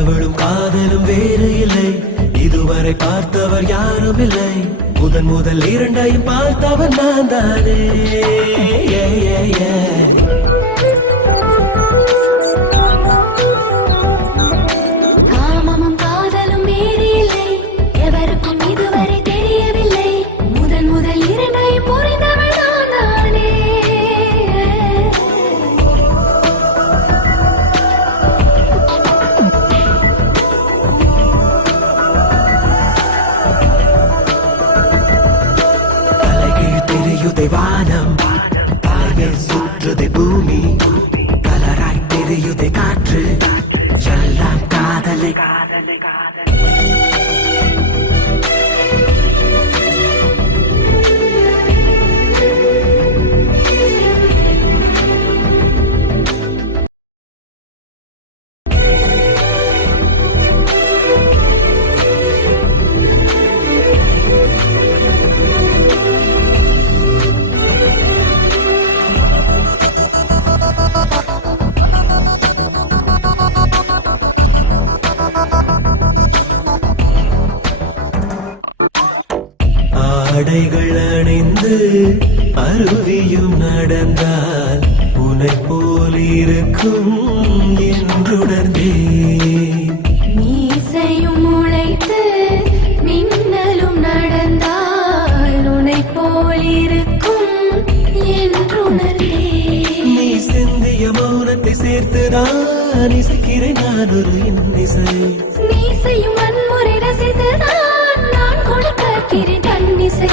கடவுளும் காதலும் வேறு இல்லை, இதுவரை பார்த்தவர் யாரும் இல்லை. முதல் இரண்டையும் பார்த்தவர் நான் தானே. காமமும் காதலும் வேறு இல்லை, எவருக்கும் இதுவரை தெரியவில்லை. முதல் இரண்டையும் புரிந்தவர் நான் தானே. வானம் தலையில் சுற்றுதை பூமி, கலராய் தெரியுதை காற்று, எல்லாம் காதலை. ஆடைகள் அணிந்து அருவியும் நடந்தால் உன்னை போல் இருக்கும் என்றுணர்ந்தேன். மீசையும் முளைத்து மின்னலும் நடந்தால் உன்னை போல் இருக்கும் என்றுணர்ந்தேன். நீ சிந்திய மௌனத்தை சேர்த்துதான் இசைக்கிறேன் நான் ஒரு இன்னிசை. மீசையும் வன்முறை ரசித்துதான் நான் கொடுக்கிறேன் கண்ணிசை.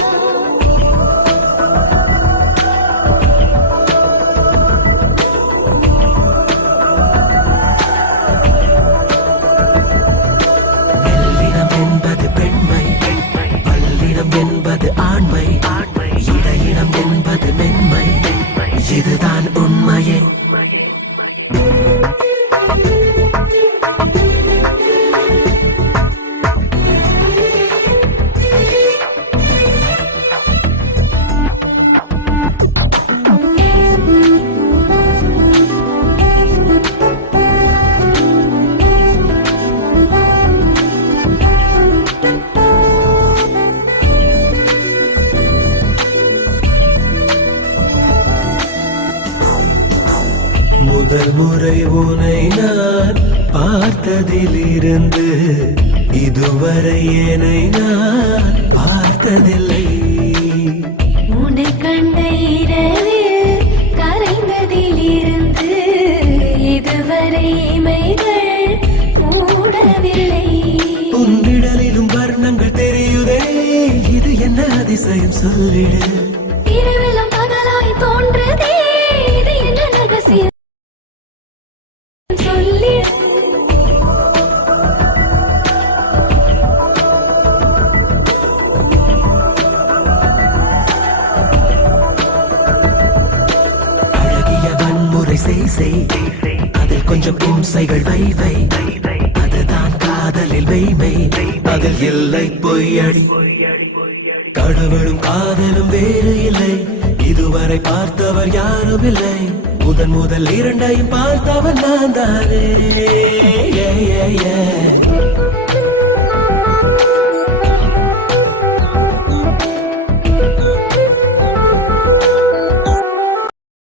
மெல்லினம் என்பது பெண்மை, பல்லினம் என்பது ஆண்மை, இடையினம் என்பது மென்மை, இதுதான் உண்மையே. முதல் முறை உன்னை நான் பார்த்ததிலிருந்து இதுவரை என்னை நான் பார்த்ததில்லை. உன்னை கண்ட இரவில் கரைந்ததிலிருந்து இதுவரை இமைகள் மூடவில்லை. உன்னிடலிலும் வர்ணங்கள் தெரியுதே, இது என்ன அதிசயம் சொல்லிடு. இரவிலும் பகலாய் தோன்றதே, இது என்ன ரகசியம் சொல்லி. அழகிய வன்முறை செய், அதில் கொஞ்சம் இம்சைகள் வை, அதுதான் காதலில் மெய்மை, அதில் இல்லை பொய்யடி. கடவுளும் காதலும் வேறு இல்லை, இதுவரை பார்த்தவர் யாரும் இல்லை. முதல் இரண்டையும் பார்த்தவர் நான் தானே.